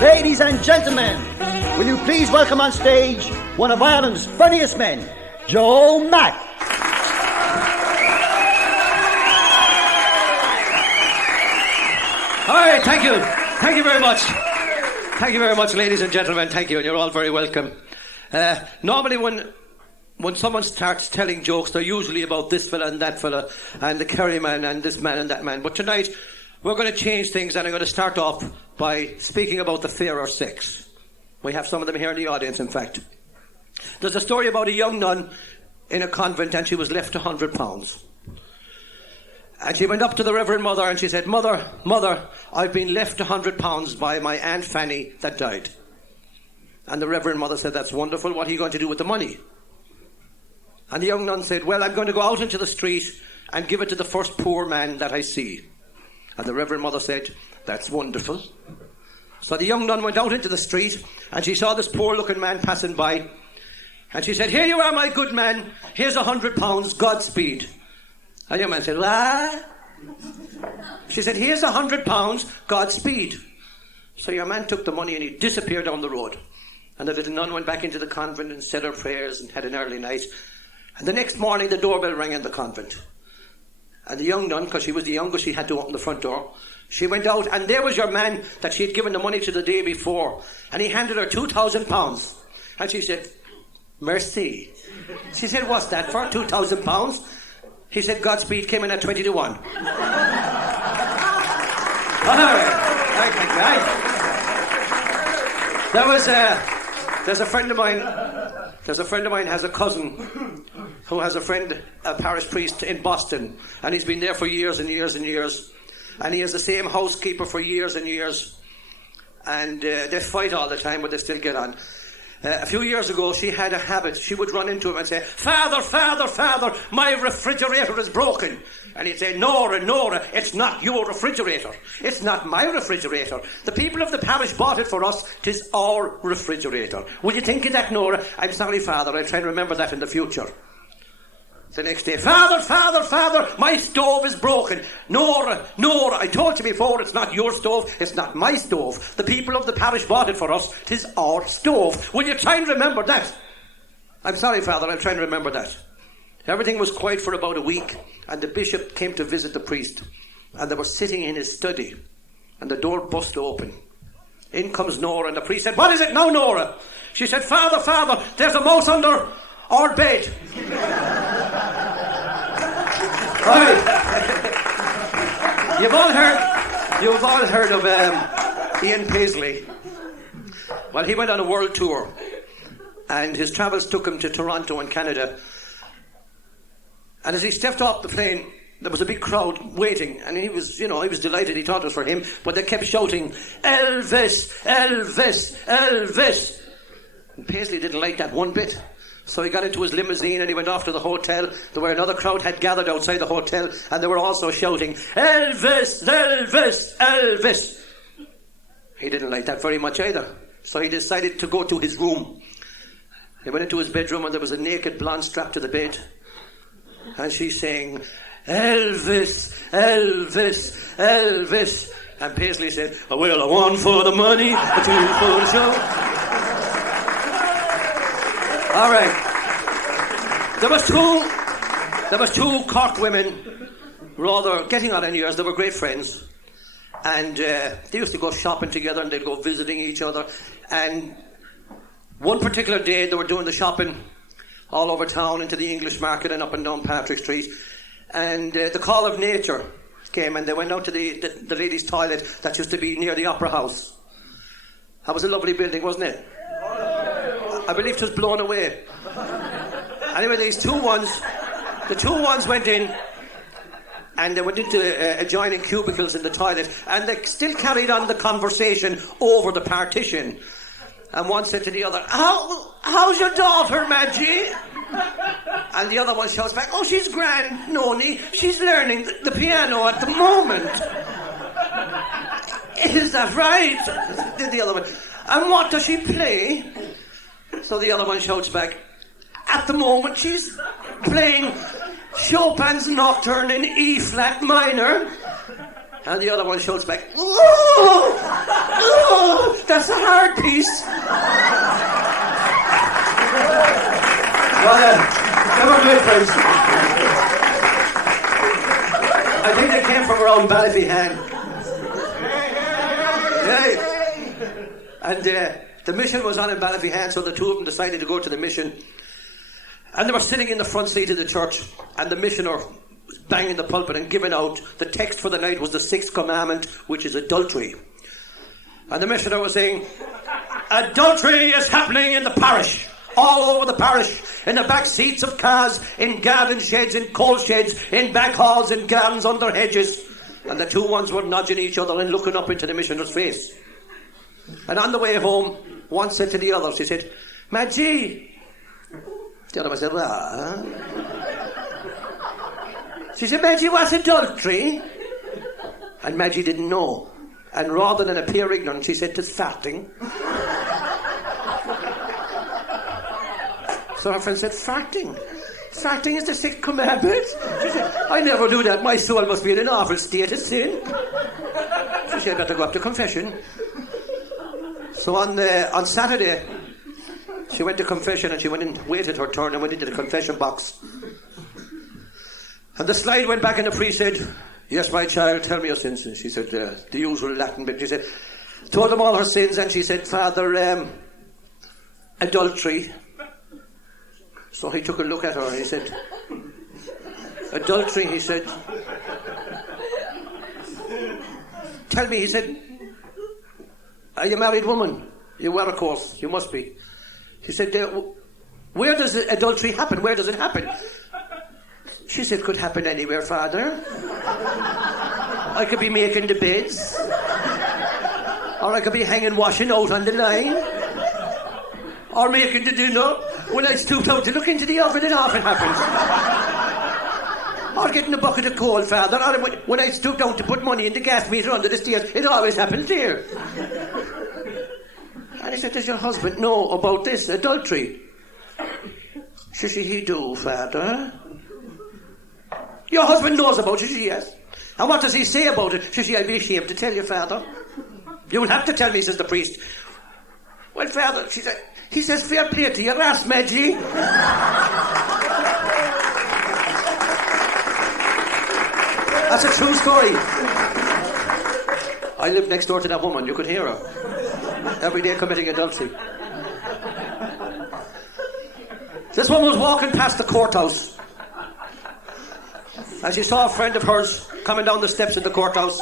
Ladies and gentlemen, will you please welcome on stage one of Ireland's funniest men, Joe Mack. All right, thank you. Thank you very much. Thank you very much, ladies and gentlemen. Thank you, and you're all very welcome. Normally when someone starts telling jokes, they're usually about this fella and that fella and the Kerry man and this man and that man. But tonight, we're going to change things, and I'm going to start off by speaking about the fairer sex. We have some of them here in the audience, in fact. There's a story about a young nun in a convent, and she was left £100. And she went up to the Reverend Mother and she said, Mother, I've been left £100 by my Aunt Fanny that died. And the Reverend Mother said, that's wonderful. What are you going to do with the money? And the young nun said, well, I'm going to go out into the street and give it to the first poor man that I see. And the Reverend Mother said, that's wonderful. So the young nun went out into the street and she saw this poor looking man passing by. And she said, here you are, my good man. Here's £100, Godspeed. And the young man said, what? She said, here's £100, Godspeed. So your man took the money and he disappeared down the road. And the little nun went back into the convent and said her prayers and had an early night. And the next morning the doorbell rang in the convent. And the young nun, because she was the youngest, she had to open the front door. She went out and there was your man that she had given the money to the day before. And he handed her £2,000. And she said, merci. She said, what's that for, £2,000? He said, Godspeed, came in at 20 to 1. All right. There's a friend of mine has a cousin who has a parish priest in Boston, and he's been there for years and years and years, and he has the same housekeeper for years and years, and they fight all the time, but they still get on. A few years ago, she had a habit. She would run into him and say, Father, my refrigerator is broken. And he'd say, Nora, it's not your refrigerator. It's not my refrigerator. The people of the parish bought it for us. 'Tis our refrigerator. Will you think of that, Nora? I'm sorry, Father. I'll try and remember that in the future. The next day, Father, my stove is broken. Nora, I told you before, it's not your stove, it's not my stove. The people of the parish bought it for us. 'Tis our stove. Will you try and remember that? I'm sorry, Father, I'll try and remember that. Everything was quiet for about a week, and the bishop came to visit the priest, and they were sitting in his study, and the door burst open. In comes Nora, and the priest said, what is it now, Nora? She said, Father, there's a mouse under our bed. Right. You've all heard of Ian Paisley. Well, he went on a world tour, and his travels took him to Toronto and Canada. And as he stepped off the plane, there was a big crowd waiting, and he was delighted. He thought it was for him, but they kept shouting, Elvis, Elvis, Elvis. And Paisley didn't like that one bit. So he got into his limousine and he went off to the hotel, where another crowd had gathered outside the hotel, and they were also shouting, Elvis, Elvis, Elvis. He didn't like that very much either. So he decided to go to his room. He went into his bedroom, and there was a naked blonde strapped to the bed. And she's saying, Elvis, Elvis, Elvis. And Paisley said, well, a one for the money, a two for the show. All right. There was two Cork women, rather getting on in years. They were great friends, and they used to go shopping together, and they'd go visiting each other. And one particular day, they were doing the shopping all over town, into the English market and up and down Patrick Street. And the call of nature came, and they went out to the ladies' toilet that used to be near the Opera House. That was a lovely building, wasn't it? I believe it was blown away. Anyway, the two ones went in, and they went into adjoining cubicles in the toilet, and they still carried on the conversation over the partition. And one said to the other, how's your daughter, Maggie? And the other one shouts back, oh, she's grand, Noni. She's learning the piano at the moment. Is that right? Did the other one. And what does she play? So the other one shouts back, at the moment she's playing Chopin's Nocturne in E-flat minor. And the other one shouts back, "Oh, oh, that's a hard piece." Well, they were great friends. I think they came from around Ballyphehane. Yeah. And the mission was on in Ballyphehane, so the two of them decided to go to the mission. And they were sitting in the front seat of the church, and the missioner was banging the pulpit and giving out the text for the night was the 6th commandment, which is adultery. And the missioner was saying, adultery is happening in the parish, all over the parish, in the back seats of cars, in garden sheds, in coal sheds, in back halls, in gardens, under hedges. And the two ones were nudging each other and looking up into the missioner's face. And on the way home, one said to the other, she said, Maggie. The other one said, ah. She said, Maggie, what's adultery? And Maggie didn't know. And rather than appear ignorant, she said, it's farting. So her friend said, farting? Farting is the 6th commandment? She said, I never do that. My soul must be in an awful state of sin. She said, I better go up to confession. So on Saturday, she went to confession and she went and waited her turn and went into the confession box. And the slide went back and the priest said, yes, my child, tell me your sins. And she said, the usual Latin bit. She said, told him all her sins and she said, Father, adultery. So he took a look at her and he said, adultery, he said. Tell me, he said, are you a married woman? You were, of course, you must be. He said, where does adultery happen? Where does it happen? She said, could happen anywhere, Father. I could be making the beds. Or I could be hanging washing out on the line. Or making the dinner. When I stooped out to look into the oven, it often happens. Or getting a bucket of coal, Father. Or when I stooped down to put money in the gas meter under the stairs, it always happens here. And he said, does your husband know about this adultery? She said, he do, Father. Your husband knows about it? She said, yes. And what does he say about it? She said, I'd be ashamed to tell you, Father. You will have to tell me, says the priest. Well, Father, she said, he says, fair play to your ass, Maggie. That's a true story. I lived next door to that woman. You could hear her. Every day committing adultery. This woman was walking past the courthouse. And she saw a friend of hers coming down the steps of the courthouse.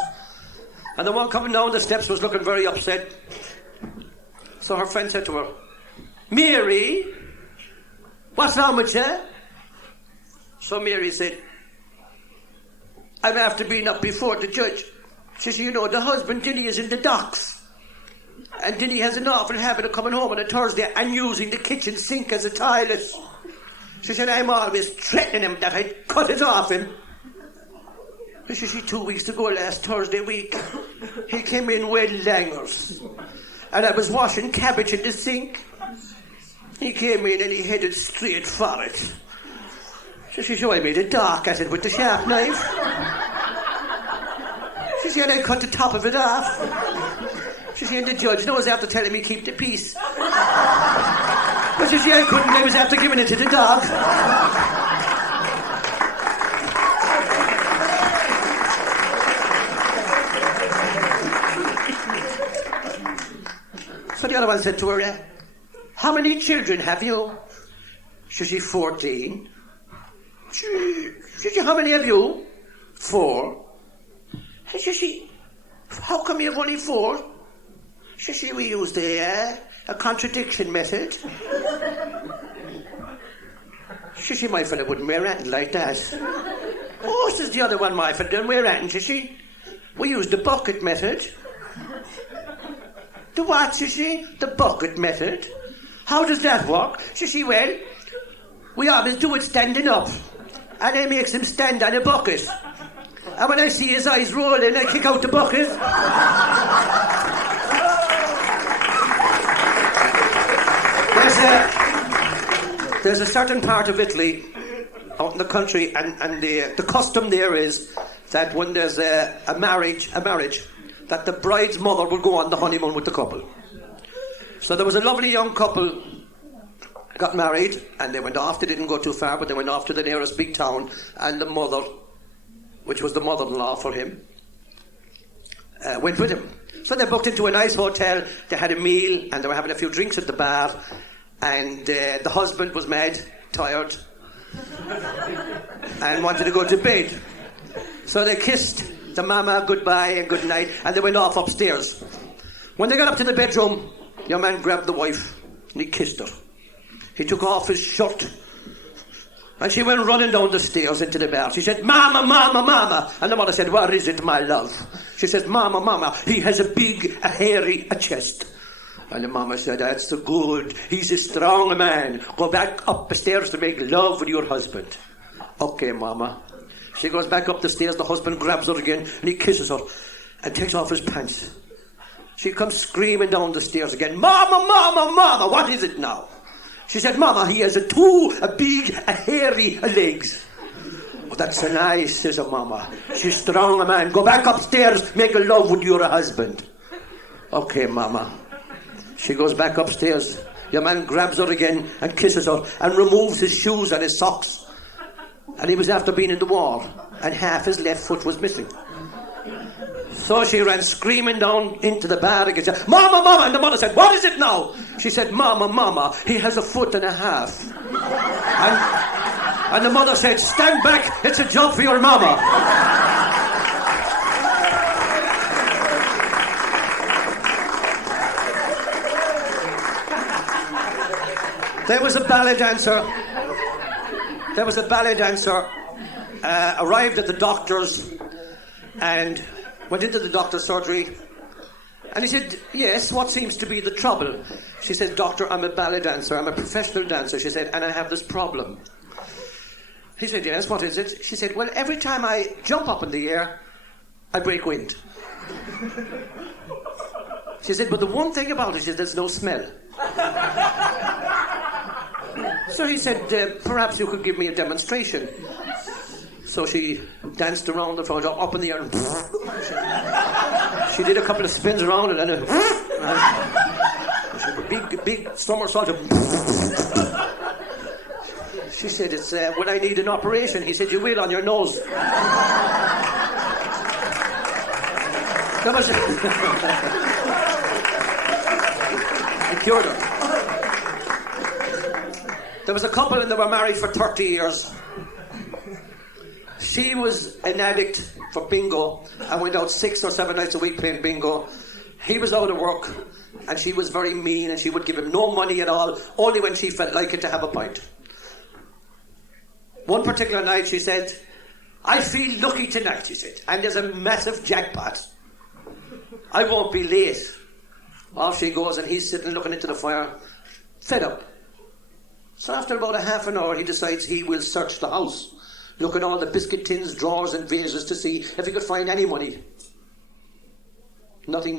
And the one coming down the steps was looking very upset. So her friend said to her, Mary, what's wrong with you? So Mary said, I'm after being up before the judge. She said, you know, the husband, Dinny, is in the docks. And Dinny has an awful habit of coming home on a Thursday and using the kitchen sink as a toilet. She said, I'm always threatening him that I'd cut it off him. She said, 2 weeks ago, last Thursday week, he came in with langers. And I was washing cabbage in the sink. He came in and he headed straight for it. She said, so I made a dark at it with the sharp knife. She said, I cut the top of it off. She said, and the judge knows after telling me keep the peace. But she said, I couldn't, I was after giving it to the dog. So the other one said to her, how many children have you? She said, 14. She said, how many have you? 4. She said, how come you have only 4? She said, we used a contradiction method. She said, my fella wouldn't wear anything like that. Oh, says the other one, my fella didn't wear anything. She said, we used the bucket method. The what, she said? The bucket method. How does that work? She said, well, we always do it standing up. And it makes him stand on a bucket. And when I see his eyes rolling, I kick out the bucket. There's a certain part of Italy, out in the country, and the custom there is that when there's a marriage, that the bride's mother will go on the honeymoon with the couple. So there was a lovely young couple got married, and they went off. They didn't go too far, but they went off to the nearest big town, and the mother, which was the mother-in-law for him, went with him. So they booked into a nice hotel. They had a meal, and they were having a few drinks at the bar, and the husband was mad, tired, and wanted to go to bed. So they kissed the mama goodbye and good night, and they went off upstairs. When they got up to the bedroom, your man grabbed the wife and he kissed her. He took off his shirt and she went running down the stairs into the bar. She said, "Mama, mama, mama." And the mother said, "What is it, my love?" She says, "Mama, mama, he has a hairy chest." And the mama said, "That's so good. He's a strong man. Go back up the stairs to make love with your husband." "Okay, mama." She goes back up the stairs. The husband grabs her again and he kisses her and takes off his pants. She comes screaming down the stairs again. "Mama, mama, mama, what is it now?" She said, "Mama, he has a big, hairy legs." "Oh, that's so nice," says her mama. "She's strong, man. Go back upstairs, make a love with your husband." "Okay, mama." She goes back upstairs. Your man grabs her again and kisses her and removes his shoes and his socks. And he was after being in the war, and half his left foot was missing. So she ran screaming down into the bar again. Said, "Mama, mama!" And the mother said, "What is it now?" She said, "Mama, mama, he has a foot and a half." And the mother said, "Stand back, it's a job for your mama." There was a ballet dancer. Arrived at the doctor's and went into the doctor's surgery. And he said, "Yes, what seems to be the trouble?" She said, "Doctor, I'm a ballet dancer. I'm a professional dancer." She said, "And I have this problem." He said, "Yes, what is it?" She said, "Well, every time I jump up in the air, I break wind." She said, "But the one thing about it is there's no smell." So he said, "Perhaps you could give me a demonstration." So she danced around the front, up in the air. And she did a couple of spins around it, and a big somersault. She said, "It's when I need an operation." He said, "You will on your nose." He cured her. There was a couple and they were married for 30 years. She was an addict for bingo and went out 6 or 7 nights a week playing bingo. He was out of work and she was very mean and she would give him no money at all, only when she felt like it to have a pint. One particular night she said, "I feel lucky tonight," she said, "and there's a massive jackpot. I won't be late." Off she goes and he's sitting looking into the fire, fed up. So after about a half an hour he decides he will search the house, look at all the biscuit tins, drawers and vases to see if he could find any money. Nothing.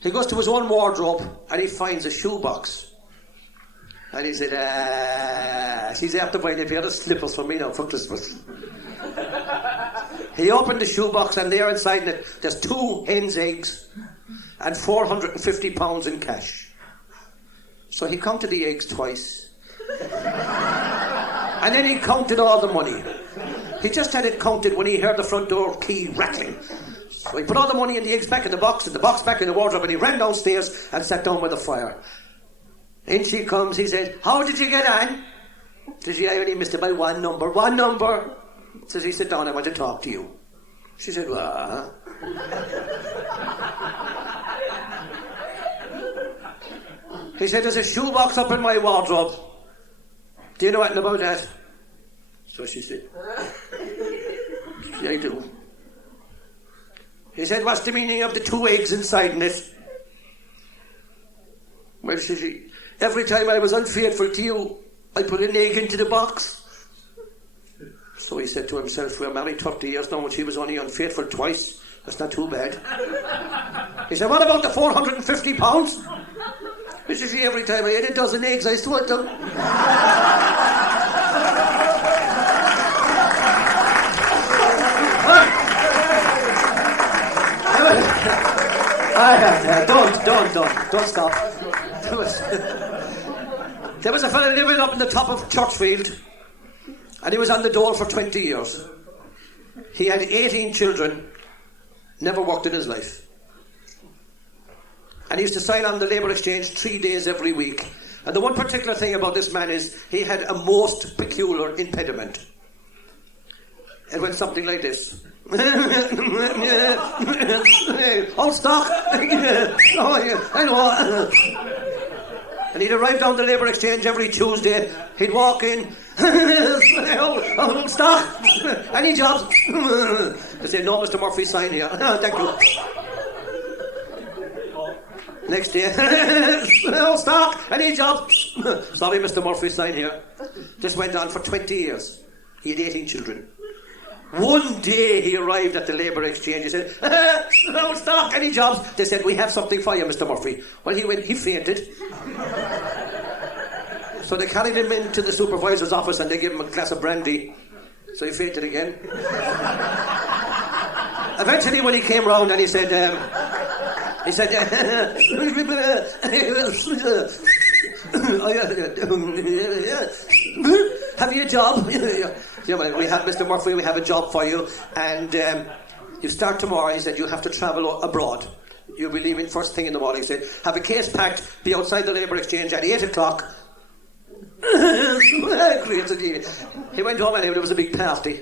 He goes to his own wardrobe and he finds a shoebox. And he said, "She's after buying a pair of slippers for me now for Christmas." He opened the shoebox and there inside it, there's 2 hen's eggs and £450 in cash. So he counted the eggs twice. And then he counted all the money. He just had it counted when he heard the front door key rattling. So he put all the money and the eggs back in the box back in the wardrobe, and he ran downstairs and sat down by the fire. In she comes, he said, "How did you get on?" Says, "I only missed it by one number. One number." Says he, "Sit down, I want to talk to you." She said, "What?" He said, "There's a shoebox up in my wardrobe. Do you know anything about that?" So she said, "Yeah, I do." He said, "What's the meaning of the 2 eggs inside in it?" Well, she said, "Every time I was unfaithful to you, I put an egg into the box." So he said to himself, "We're married 30 years now and she was only unfaithful twice. That's not too bad." He said, "What about the £450? He said, "Every time I ate a dozen eggs, I swallowed them." Don't stop. There was a fella living up in the top of Churchfield, and he was on the dole for 20 years. He had 18 children, never worked in his life. And he used to sign on the labour exchange 3 days every week. And the one particular thing about this man is he had a most peculiar impediment. It went something like this. Old stock. Oh, yeah, I know. And he'd arrive down the labour exchange every Tuesday. He'd walk in. Old stock. Any jobs? They say, no, Mr. Murphy, sign here. Thank you. Next day. Old stock. Any jobs? Sorry, Mr. Murphy, sign here. This went on for 20 years. He had 18 children. One day he arrived at the labour exchange. He said, no stock, any jobs? They said, we have something for you, Mr. Murphy. Well, he fainted. So they carried him into the supervisor's office and they gave him a glass of brandy. So he fainted again. Eventually when he came round and he said, have you a job? Yeah, well, we have, Mr. Murphy, we have a job for you, and you start tomorrow. He said, you have to travel abroad. You'll be leaving first thing in the morning. He said, have a case packed, be outside the labour exchange at 8 o'clock. He went home and there was a big party.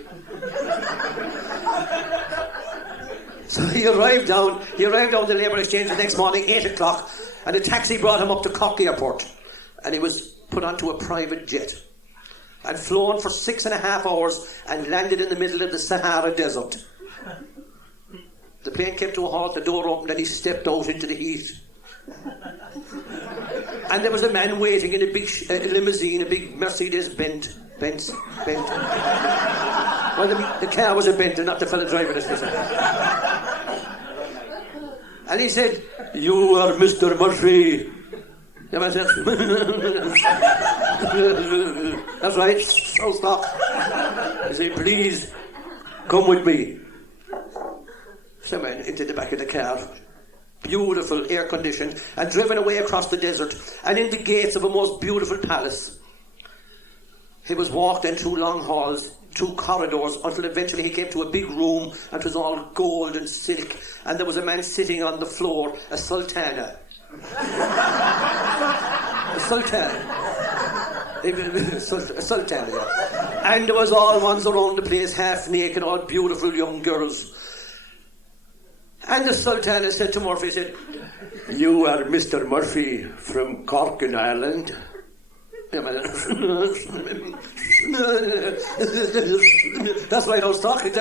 So he arrived down the labour exchange the next morning, 8 o'clock, and a taxi brought him up to Cork Airport, and he was put onto a private jet and flown for 6.5 hours and landed in the middle of the Sahara Desert. The plane came to a halt, the door opened, and he stepped out into the heat. And there was a man waiting in a big limousine, a big Mercedes Benz. Well, the car was a Benz and not the fella driving it. And he said, you are Mr. Murphy. That's right, so stop. I said, please, come with me. So I went into the back of the car, beautiful, air-conditioned, and driven away across the desert, and in the gates of a most beautiful palace. He was walked in through long halls, through corridors, until eventually he came to a big room, and it was all gold and silk, and there was a man sitting on the floor, a sultana. A sultana, yeah. And there was all ones around the place, half naked, all beautiful young girls. And the sultana said to Murphy, said, you are Mr. Murphy from Cork in Ireland. That's why I was talking.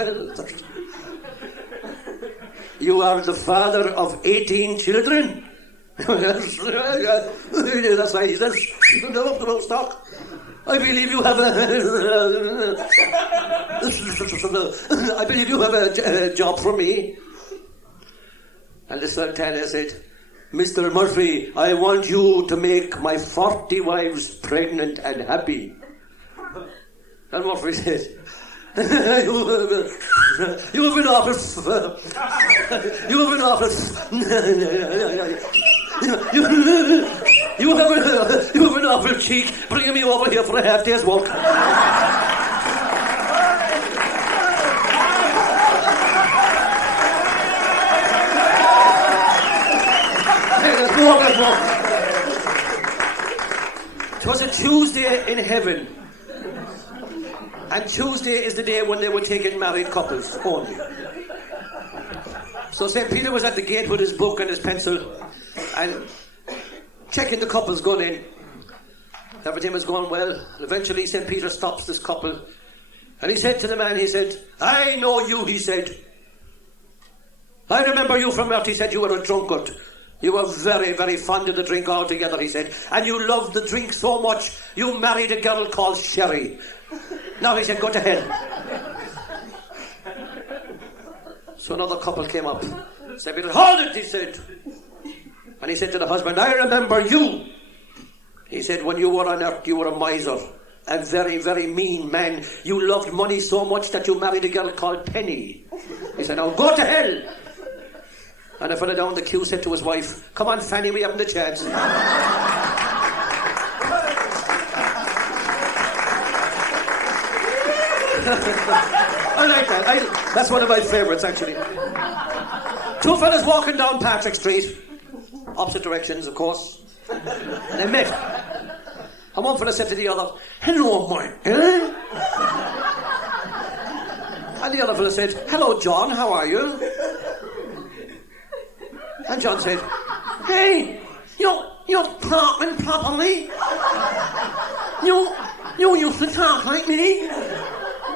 You are the father of 18 children. That's why he says, don't stop. I believe you have a job for me. And the sultana said, Mr. Murphy, I want you to make my 40 wives pregnant and happy. And Murphy said, you have an office. You have an office. You have an awful cheek bringing me over here for a half day's work. It was a Tuesday in heaven. And Tuesday is the day when they were taking married couples only. So St. Peter was at the gate with his book and his pencil and checking the couples going in. Everything was going well. Eventually St. Peter stops this couple and he said to the man, he said, I know you, he said. I remember you from out, he said, you were a drunkard. You were very, very fond of the drink altogether, he said. And you loved the drink so much, you married a girl called Sherry. Now, he said, go to hell. So another couple came up. Said, hold it, he said. And he said to the husband, I remember you. He said, when you were on earth, you were a miser. A very, very mean man. You loved money so much that you married a girl called Penny. He said, now go to hell. And And a fella down the queue said to his wife, "Come on, Fanny, we haven't a chance." I like that. That's one of my favourites, actually. Two fellas walking down Patrick Street, opposite directions, of course. They met. And one fella said to the other, "Hello, Mike." And the other fella said, "Hello, John, how are you?" And John said, "Hey, you're talking properly. You used to talk like me."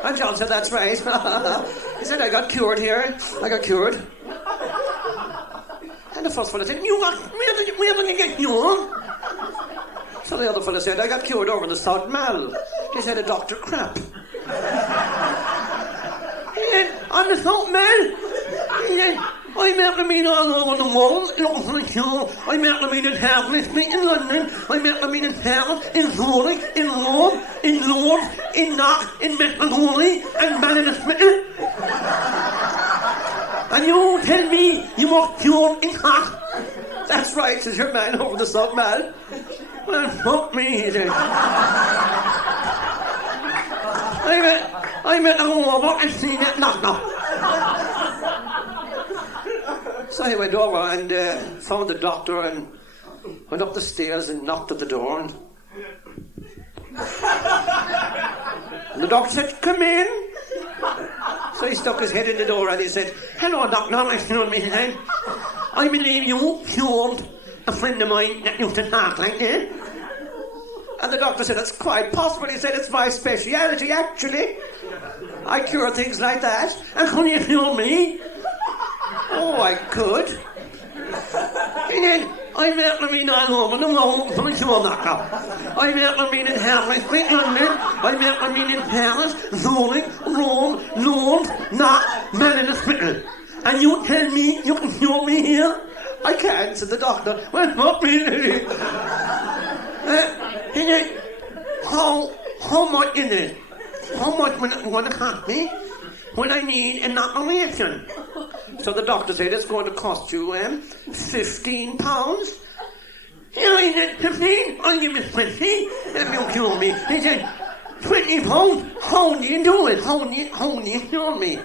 And John said, "That's right." He said, "I got cured here. I got cured." And the first fella said, where did you get cured?" So the other fella said, "I got cured over in the South Mall." He said, "A Dr. Crap." He said, "On the South Mall?" He said, "I'm out to meet all over the world, looking for a cure. I'm out to meet in Hamlet, in London. I'm out to meet in Paris, in Zurich, in Rome, in Lourdes, in Knock, in Metropolis, and Manchester. And you tell me you were cured in Knock?" "That's right," says your man over the South Mall. "Well, fuck me," he said. I met a over and seen that knock. So he went over and found the doctor and went up the stairs and knocked at the door. And the doctor said, "Come in." So he stuck his head in the door and he said, "Hello, doctor, nice to know me. I believe you cured a friend of mine that used to talk like that." And the doctor said, "It's quite possible." He said, "It's my speciality, actually. I cure things like that. And can you cure me?" "Oh, I could." And then I'm out to meet all over the world, I'm sure doctor. I'm out to meet in Hamlet, in London. I'm out to meet in Paris, Zurich, Rome, Lourdes, Knock, Manchester. And you tell me you can cure me here? "I can't," said the doctor. "Well, not me." And then, how much is it? How much will it going to cost me when I need an operation? So the doctor said, "It's going to cost you £15. "I said, 15? I'll give you 20 if you cure me." He said, £20? How do you do it? How do you cure me?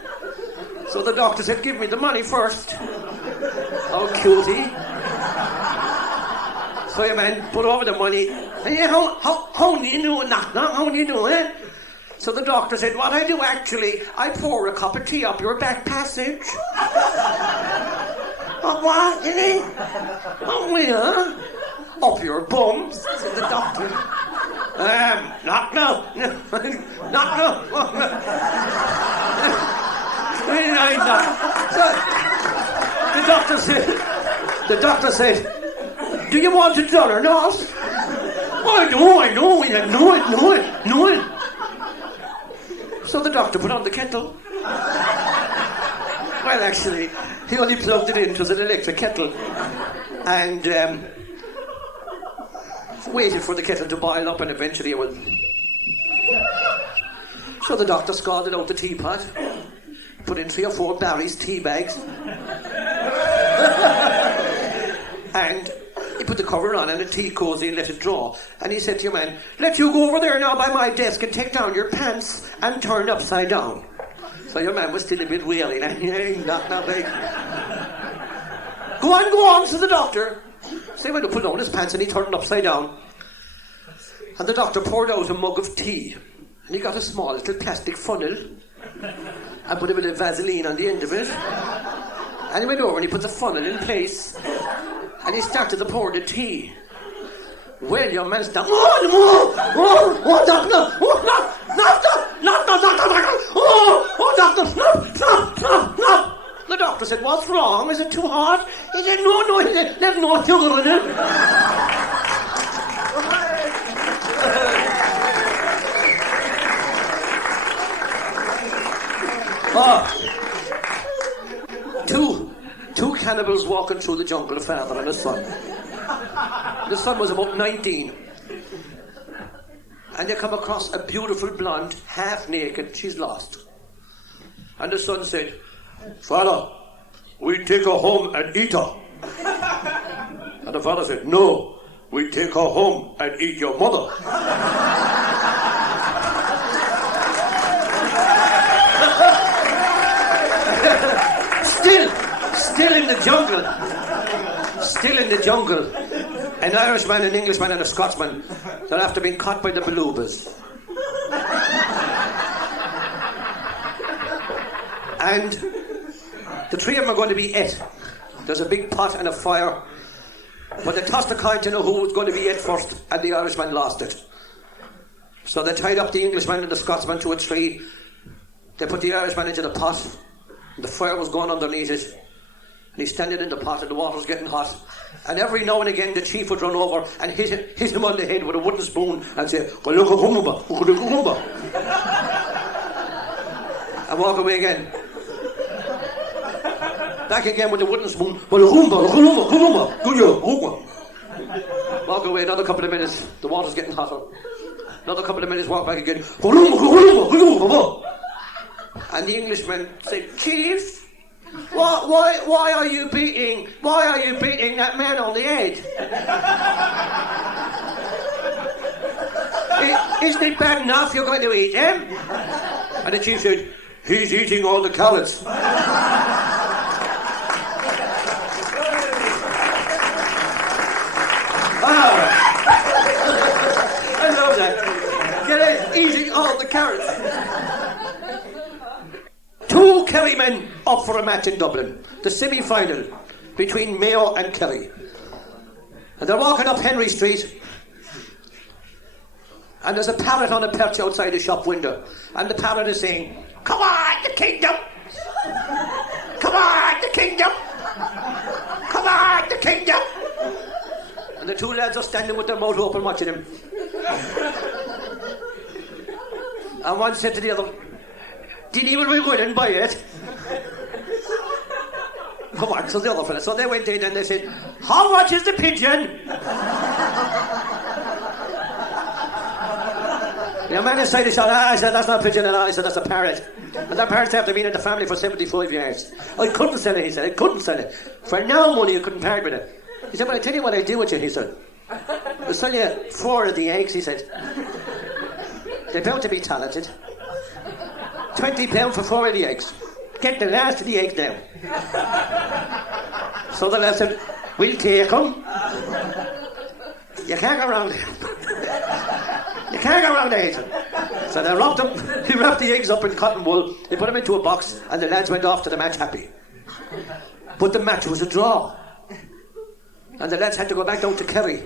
So the doctor said, "Give me the money first." Oh, cutie. So your man put over the money. And how do you do it, doctor? How do you do it? So the doctor said, "What I do actually, I pour a cup of tea up your back passage." "What? Oh, where?" "Up your bum," said the doctor. Not now. Not now. So the doctor said, "Do you want it done or not?" I know. We had know it. So the doctor put on the kettle. Well, actually, he only plugged it in. It was an electric kettle. And waited for the kettle to boil up, and eventually it was... So the doctor scalded out the teapot, put in 3 or 4 Barry's tea bags, and he put the cover on and a tea cozy and let it draw. And he said to your man, "Let you go over there now by my desk and take down your pants and turn upside down." So your man was still a bit weary. Not big. Go on, said the doctor. So he went to put on his pants and he turned upside down. And the doctor poured out a mug of tea. And he got a small little plastic funnel and put a bit of Vaseline on the end of it. And he went over and he put the funnel in place. And he started to pour the tea. Well, your man stopped. Oh, doctor! Doctor, stop! The doctor said, "What's wrong? Is it too hot?" He said, No, he said, "There's no sugar in it." Two cannibals walking through the jungle, a father and a son. The son was about 19. And they come across a beautiful blonde, half naked. She's lost. And the son said, "Father, we take her home and eat her. And the father said, no, we take her home and eat your mother. Still in the jungle. Still in the jungle. An Irishman, an Englishman and a Scotsman. They're after being caught by the belugas. And the three of them are going to be it. There's a big pot and a fire. But they tossed a coin to know who was going to be it first, and the Irishman lost it. So they tied up the Englishman and the Scotsman to a tree. They put the Irishman into the pot. And the fire was going underneath it. And he's standing in the pot and the water was getting hot. And every now and again the chief would run over and hit him on the head with a wooden spoon and say, well, look, and walk away again. Back again with the wooden spoon. Walk away another couple of minutes. The water's getting hotter. Another couple of minutes, walk back again. And the Englishman said, Chief, why are you beating that man on the head? Isn't it bad enough you're going to eat him? And the chief said, he's eating all the carrots. I love that. Get it? Eating all the carrots. Two Kerry men up for a match in Dublin. The semi-final between Mayo and Kerry. And they're walking up Henry Street. And there's a parrot on a perch outside the shop window. And the parrot is saying, come on, the kingdom! Come on, the kingdom! Come on, the kingdom! And the two lads are standing with their mouth open watching him. And one said to the other, didn't even go in and buy it. Come on, so the other fella. So they went in and they said, how much is the pigeon? The man inside the shop, I said, that's not a pigeon at all. I said, that's a parrot. And that parrot's after being in the family for 75 years. I couldn't sell it, he said. I couldn't sell it. For no money, I couldn't part with it. He said, well, I tell you what I do with you, he said. I'll sell you 4 of the eggs, he said. They're bound to be talented. £20 for 4 of the eggs. Get the last of the eggs now. So the lad said, we'll take them. You can't go around there. You can't go around there, he said. So they wrapped them. He wrapped the eggs up in cotton wool. He put them into a box, and the lads went off to the match happy. But the match was a draw. And the lads had to go back down to Kerry.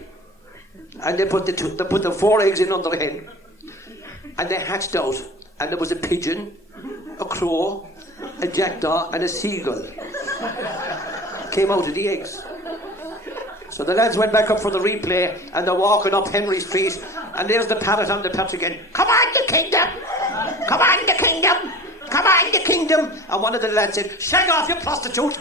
And they put the 4 eggs in under the hen. And they hatched out. And there was a pigeon, a crow, a jackdaw, and a seagull. Came out of the eggs. So the lads went back up for the replay, and they're walking up Henry Street, and there's the parrot on the perch again. Come on, the kingdom! Come on, the kingdom! Come on, the kingdom! And one of the lads said, shag off, you prostitute!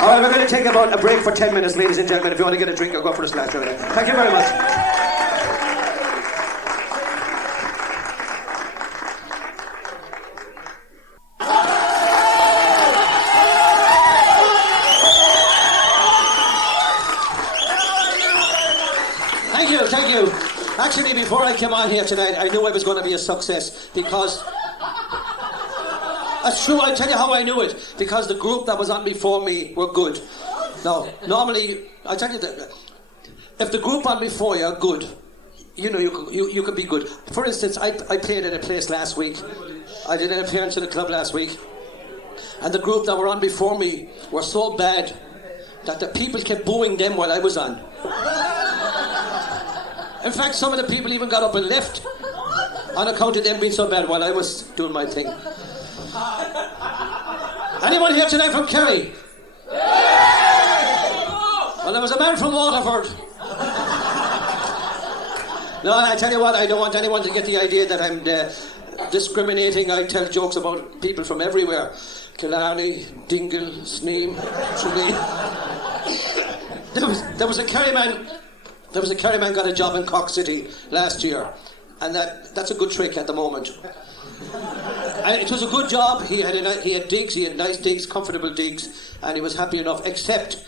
All right, we're going to take about a break for 10 minutes, ladies and gentlemen. If you want to get a drink or go for a splash over there. Thank you very much. Thank you. Actually, before I came on here tonight, I knew I was going to be a success because... That's true, I'll tell you how I knew it. Because the group that was on before me were good. Now, normally, I'll tell you that if the group on before you are good, you know, you can be good. For instance, I played in a place last week. I did an appearance in a club last week. And the group that were on before me were so bad that the people kept booing them while I was on. In fact, some of the people even got up and left on account of them being so bad while I was doing my thing. Anyone here tonight from Kerry? Well, there was a man from Waterford. No, I tell you what, I don't want anyone to get the idea that I'm discriminating. I tell jokes about people from everywhere. Killarney, Dingle, Sneem, Tralee. There was a Kerry man got a job in Cork City last year. And that's a good trick at the moment. And it was a good job. He had digs, he had nice digs, comfortable digs, and he was happy enough, except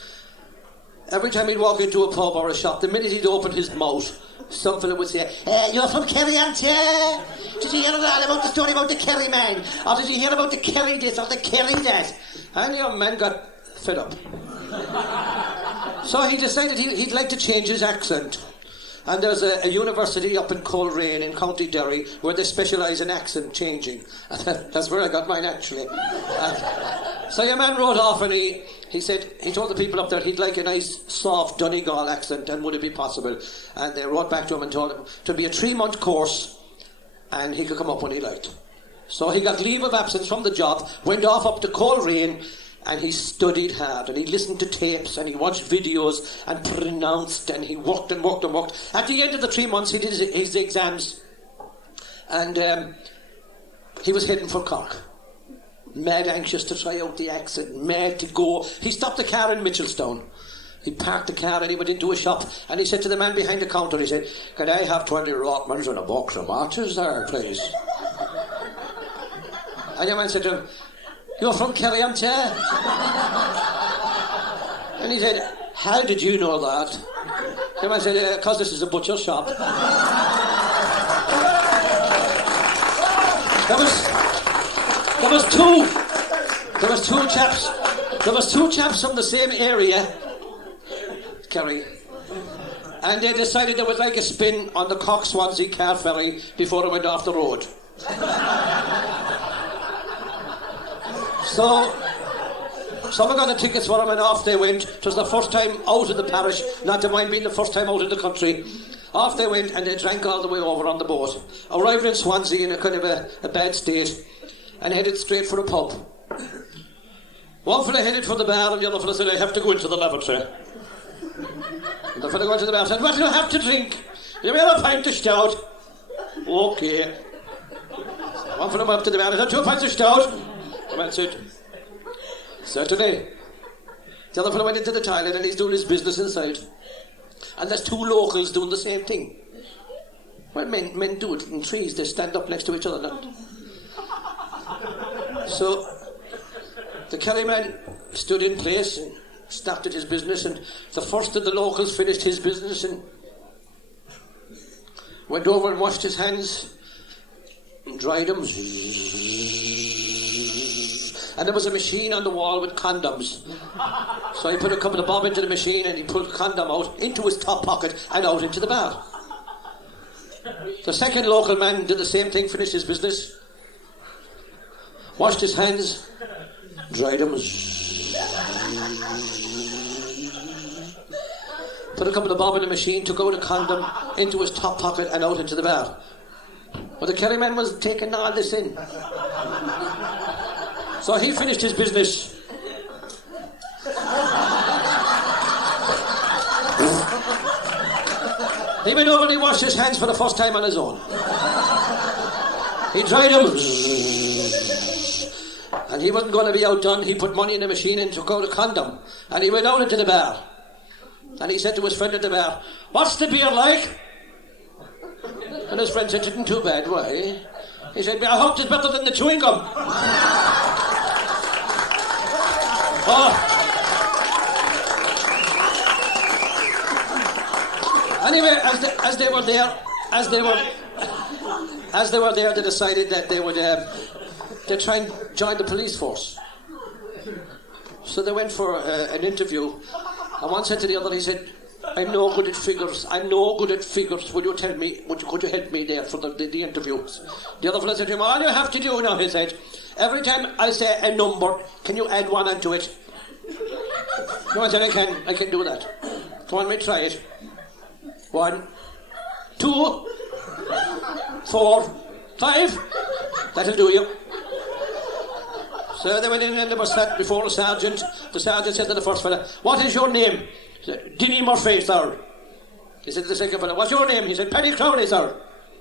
every time he'd walk into a pub or a shop, the minute he'd open his mouth, some fella would say, "You're from Kerry, aren't you? Did you hear about the story about the Kerry man? Or did you hear about the Kerry this or the Kerry that?" And the young man got fed up. So he decided he'd like to change his accent. And there's a university up in Coleraine in County Derry where they specialise in accent changing. That's where I got mine, actually. So your man rode off and he said, he told the people up there he'd like a nice, soft Donegal accent, and would it be possible? And they wrote back to him and told him to be a 3-month course and he could come up when he liked. So he got leave of absence from the job, went off up to Coleraine, and he studied hard, and he listened to tapes, and he watched videos, and pronounced, and he worked and worked and worked. At the end of the 3 months, he did his exams, and he was heading for Cork. Mad anxious to try out the accent, mad to go. He stopped the car in Mitchelstown. He parked the car and he went into a shop, and he said to the man behind the counter, he said, "Could I have 20 Rockmans and a box of matches there, please?" And the man said to him, "You're from Kerry, aren't you?" And he said, "How did you know that?" The man said, "'Cause this is a butcher's shop." There was two chaps from the same area, Kerry, and they decided they would like a spin on the Cork-Swansea car ferry before it went off the road. So, someone got the tickets for them and off they went. It was the first time out of the parish, not to mind being the first time out of the country. Off they went and they drank all the way over on the boat. Arrived in Swansea in a kind of a bad state and headed straight for a pub. One fella headed for the bar and the other fella said, "I have to go into the lavatory." And the fella went to the bar and said, "What do you have to drink?" "You may have a pint of stout." "Okay." One fella went up to the bar and said, "2 pints of stout." The man said, "Certainly." The other fellow went into the toilet and he's doing his business inside. And there's 2 locals doing the same thing. Well, men do it in trees. They stand up next to each other. Now. So the Kerry man stood in place and started his business, and the first of the locals finished his business and went over and washed his hands and dried them. And there was a machine on the wall with condoms. So he put a couple of bob into the machine and he pulled a condom out into his top pocket and out into the bar. The second local man did the same thing, finished his business, washed his hands, dried them, put a couple of bob in the machine, took out a condom into his top pocket and out into the bar. But the Kerry man was taking all this in. So he finished his business. He went over and he washed his hands for the first time on his own. He dried them. And he wasn't going to be outdone. He put money in the machine and took out a condom. And he went out into the bar. And he said to his friend at the bar, "What's the beer like?" And his friend said, "It isn't too bad." "Why?" He said, "I hope it's better than the chewing gum." Anyway, as they were there, they decided that they would they'd try and join the police force. So they went for an interview, and one said to the other, he said, "I'm no good at figures. Would you tell me? Could you help me there for the interviews?" The other fellow said to him, "All you have to do now," he said, "every time I say a number, can you add 1 onto it?" No, I said, I can do that. Come on, we try it. 1, 2, 4, 5. That'll do you. So they went in and they were sat before the sergeant. The sergeant said to the first fella, "What is your name?" He said, "Dinny Murphy, sir." He said to the second fella, "What's your name?" He said, "Paddy Crowley, sir."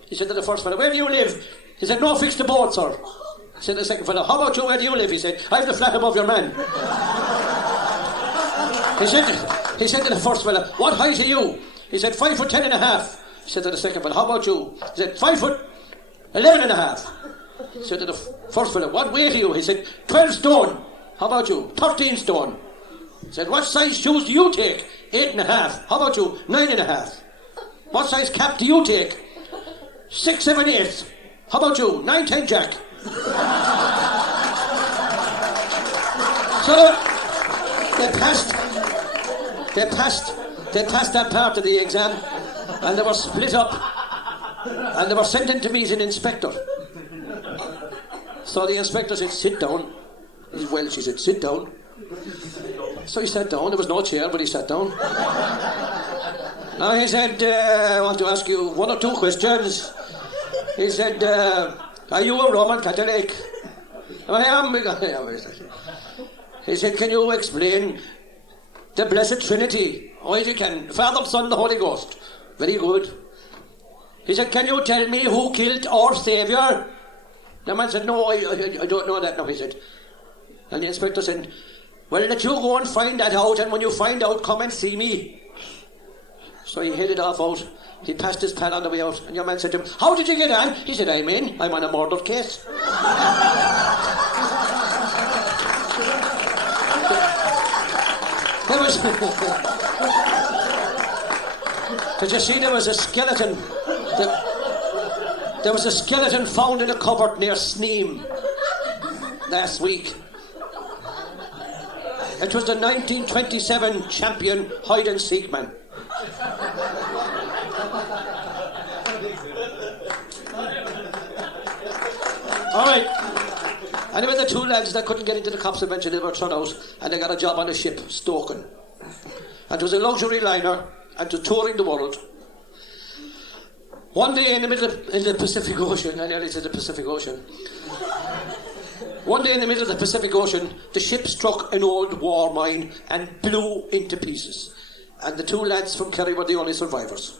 He said to the first fella, "Where do you live?" He said, "No, fix the board, sir." He said to the second fella, "How about you, where do you live?" He said, "I've the flat above your man." He said to the first fella, "What height are you?" He said, 5'10.5". He said to the second fella, how about you? He said, 5 foot, 11 and a half. He said to the first fella, what weight are you? He said, 12 stone. How about you? 13 stone. He said, what size shoes do you take? 8 and a half. How about you? 9 and a half. What size cap do you take? 6, 7, 8. How about you? 9, 10 jack. So they passed that part of the exam, and they were split up, and they were sent in to meet an inspector. So the inspector said, sit down. He's Welsh, he said, sit down. So he sat down. There was no chair, but he sat down. Now he said, I want to ask you 1 or 2 questions. He said, are you a Roman Catholic? I am. He said, can you explain the Blessed Trinity? Oh, yes, you can. Father, Son, the Holy Ghost. Very good. He said, can you tell me who killed our Saviour? The man said, no, I don't know that now, he said. And the inspector said, well, let you go and find that out, and when you find out, come and see me. So he headed off out. He passed his pal on the way out, and your man said to him, how did you get on? He said, I'm in. I'm on a murder case. There was... Did you see there was a skeleton? There was a skeleton found in a cupboard near Sneem last week. It was the 1927 champion hide-and-seek man. All right. Anyway, the 2 lads that couldn't get into the cops eventually were thrown out, and they got a job on a ship, Stoken. And it was a luxury liner, and to touring the world. One day in the Pacific Ocean, I nearly said the Pacific Ocean. One day in the middle of the Pacific Ocean, the ship struck an old war mine and blew into pieces. And the 2 lads from Kerry were the only survivors.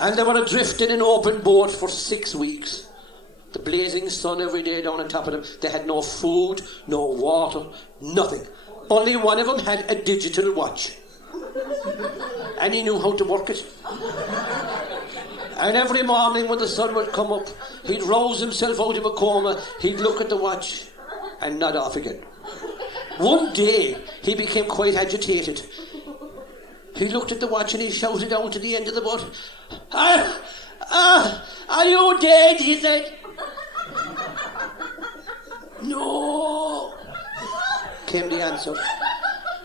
And they were adrift in an open boat for 6 weeks. The blazing sun every day down on top of them. They had no food, no water, nothing. Only one of them had a digital watch. And he knew how to work it. And every morning when the sun would come up, he'd rouse himself out of a coma, he'd look at the watch and nod off again. One day, he became quite agitated. He looked at the watch and he shouted down to the end of the boat, are you dead? He said. No, came the answer.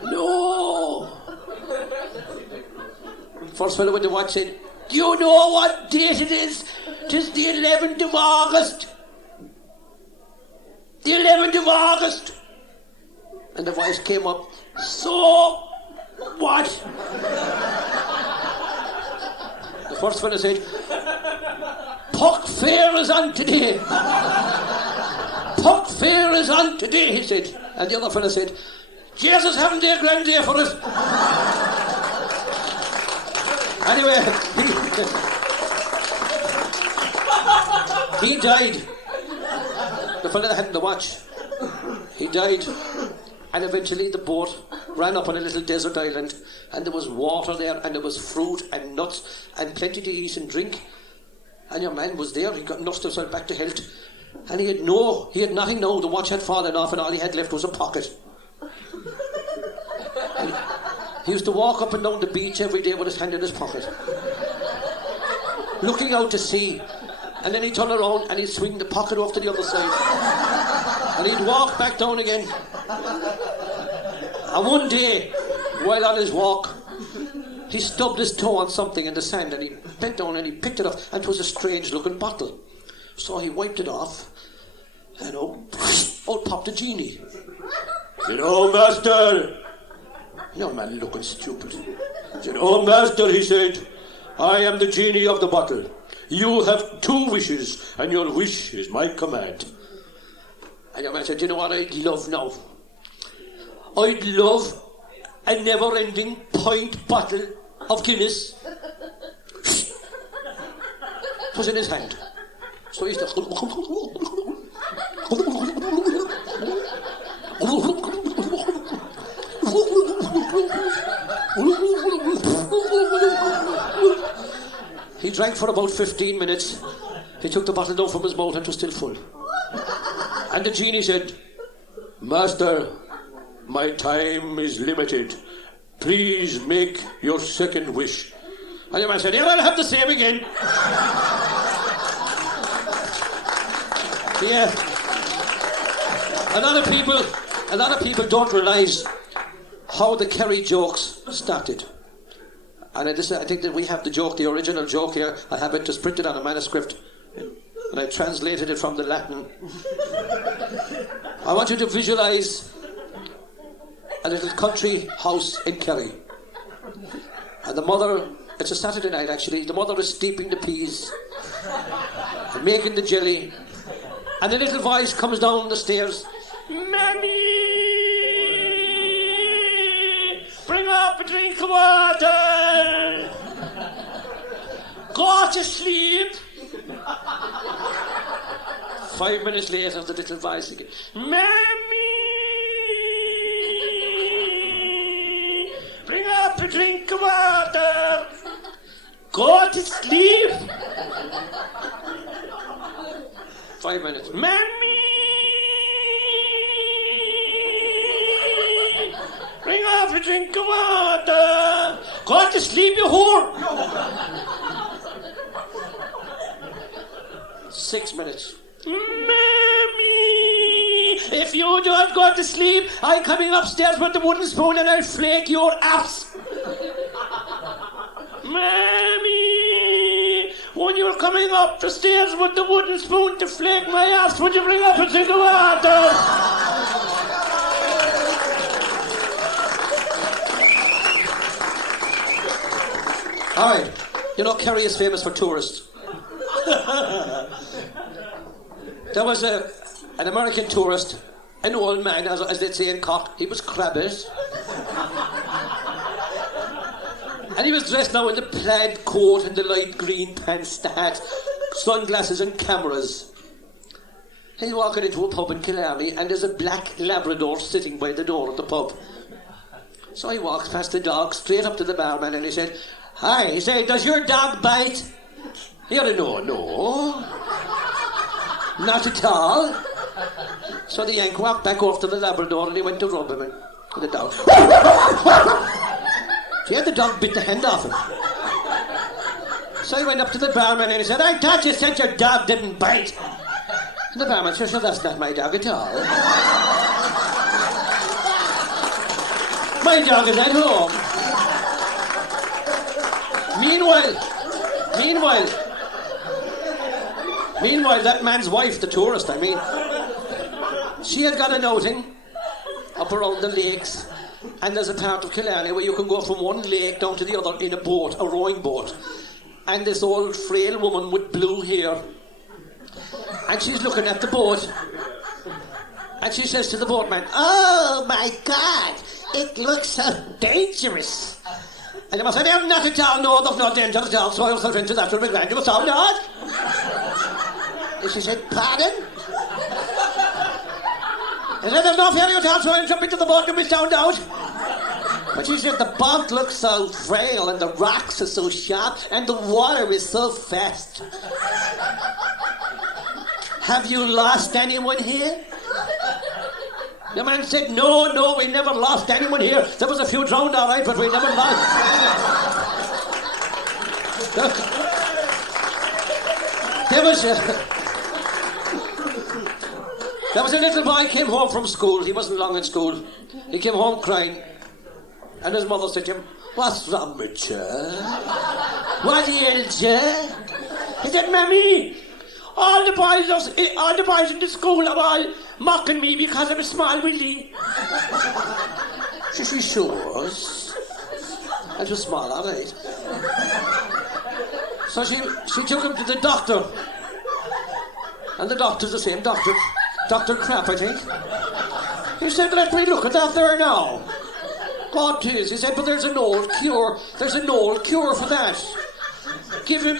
No. First fellow with the watch said, do you know what date it is? It is the 11th of August. The 11th of August. And the voice came up, so what? The first fellow said, Puck Fair is on today. Puck Fair is on today, he said. And the other fellow said, Jesus having their grand day for it. Anyway, he died. The fellow that had the watch, he died. And eventually the boat ran up on a little desert island, and there was water there, and there was fruit and nuts and plenty to eat and drink. And your man was there. He got nursed himself back to health, and he had nothing now. The watch had fallen off, and all he had left was a pocket. And he used to walk up and down the beach every day with his hand in his pocket, looking out to sea. And then he'd turn around and he'd swing the pocket off to the other side, and he'd walk back down again. And one day, while on his walk, he stubbed his toe on something in the sand, and he bent down and he picked it up, and it was a strange-looking bottle. So he wiped it off, and out popped a genie. Said, "Oh, master!" Young man looking stupid. Said, "Oh, master," he said, "I am the genie of the bottle. You have 2 wishes, and your wish is my command." And your man said, "You know what I'd love now? I'd love a never-ending pint bottle of Guinness." It was in his hand. So he used to... He drank for about 15 minutes. He took the bottle down from his mouth and it was still full. And the genie said, Master, my time is limited. Please make your second wish. And the man said, here, I'll have the same again. Yeah. A lot of people don't realise how the Kerry jokes started. And I think that we have the original joke here. I have it just printed on a manuscript. And I translated it from the Latin. I want you to visualise a little country house in Kerry. And the mother, it's a Saturday night actually, the mother is steeping the peas and making the jelly. And a little voice comes down the stairs. Mammy! Bring up a drink of water! Go to sleep! 5 minutes later, the little voice again. Mammy! Bring up a drink of water! Go to sleep! 5 minutes. Mammy! Bring up a drink of water! Go to sleep, you whore! 6 minutes. Mammy! If you don't go to sleep, I'm coming upstairs with the wooden spoon and I'll flake your ass! Mammy! When you're coming up the stairs with the wooden spoon to flake my ass, would you bring up a drink of water? Alright, you know Kerry is famous for tourists. There was an American tourist, an old man, as they'd say in Cork. He was crabbit. And he was dressed now in the plaid coat and the light green pants, the hat, sunglasses and cameras. He's walking into a pub in Killarney and there's a black Labrador sitting by the door of the pub. So he walks past the dog straight up to the barman and he said, Hi, he said, does your dog bite? He had a no. Not at all. So the Yank walked back off to the Labrador and he went to rub him with the dog. So the dog bit the hand off him. So he went up to the barman and he said, I thought you said your dog didn't bite. And the barman said, that's not my dog at all. My dog is at home. Meanwhile, that man's wife, the tourist, she had got an outing up around the lakes, and there's a part of Killarney where you can go from one lake down to the other in a boat, a rowing boat. And this old frail woman with blue hair, and she's looking at the boat, and she says to the boatman, Oh my God, it looks so dangerous. And he must say, not at all, no, there's no danger at all, so yourself into that will be grand, you must have not. And she said, Pardon? He said, there's no fear you at all, so I'll jump into the boat and be sound out. But she said, the boat looks so frail, and the rocks are so sharp, and the water is so fast. Have you lost anyone here? The man said, no, we never lost anyone here. There was a few drowned, all right, but we never lost. There was a little boy came home from school. He wasn't long in school. He came home crying. And his mother said to him, What's wrong with you? What ails you? He said, Mammy, all the boys in the school are all mocking me because I'm a small willy. She shows. I was small, all right. So she took him to the doctor. And the doctor's the same doctor. Dr. Crap, I think. He said, let me look at that there now. God is. He said, but there's an old cure. There's an old cure for that. Give him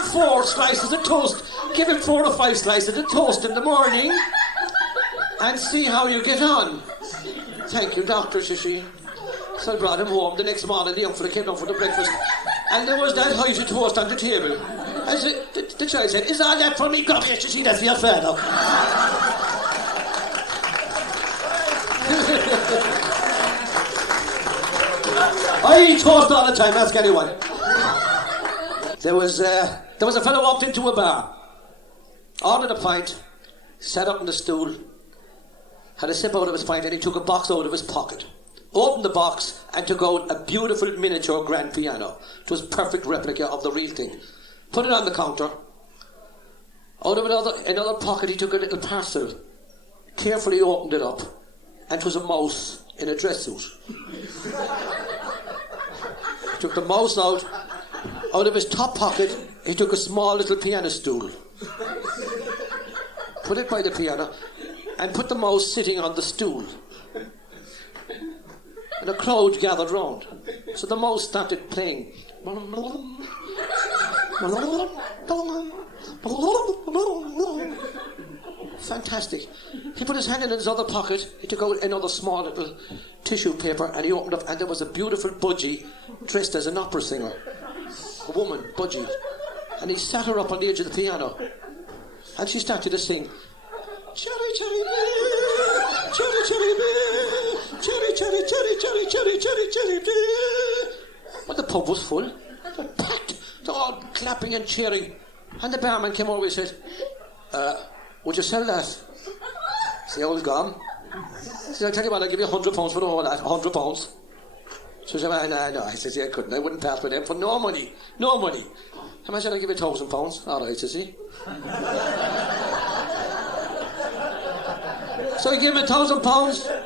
4 slices of toast. Give him 4 or 5 slices of toast in the morning and see how you get on. Thank you, doctor, says she. So I brought him home. The next morning, the young fella came down for the breakfast, and there was that heighty toast on the table. I said, the child said, is all that for me? Come here, see, that's for your father. I eat toast all the time, ask anyone. There was a fellow walked into a bar, ordered a pint, sat up on the stool, had a sip out of his pint, and he took a box out of his pocket. Opened the box and took out a beautiful miniature grand piano. It was a perfect replica of the real thing. Put it on the counter. Out of another pocket he took a little parcel. Carefully opened it up. And it was a mouse in a dress suit. He took the mouse out. Out of his top pocket he took a small little piano stool. Put it by the piano and put the mouse sitting on the stool. And a crowd gathered round. So the mouse started playing. Fantastic. He put his hand in his other pocket. He took out another small little tissue paper and he opened up, and there was a beautiful budgie dressed as an opera singer. A woman, budgie. And he sat her up on the edge of the piano. And she started to sing. Cherry, cherry, beer, cherry, cherry, beer, cherry, cherry, cherry, cherry, cherry, cherry, cherry, beer. But the pub was full. They were packed. They were all clapping and cheering. And the barman came over and said, would you sell that? It's the old gum. He said, I'll tell you what, I'll give you £100 for the whole lot. £100. So I said, no. I said, yeah, I couldn't. I wouldn't pass with them for no money. No money. How much did I give you? £1,000? All right, says he. So I gave him £1,000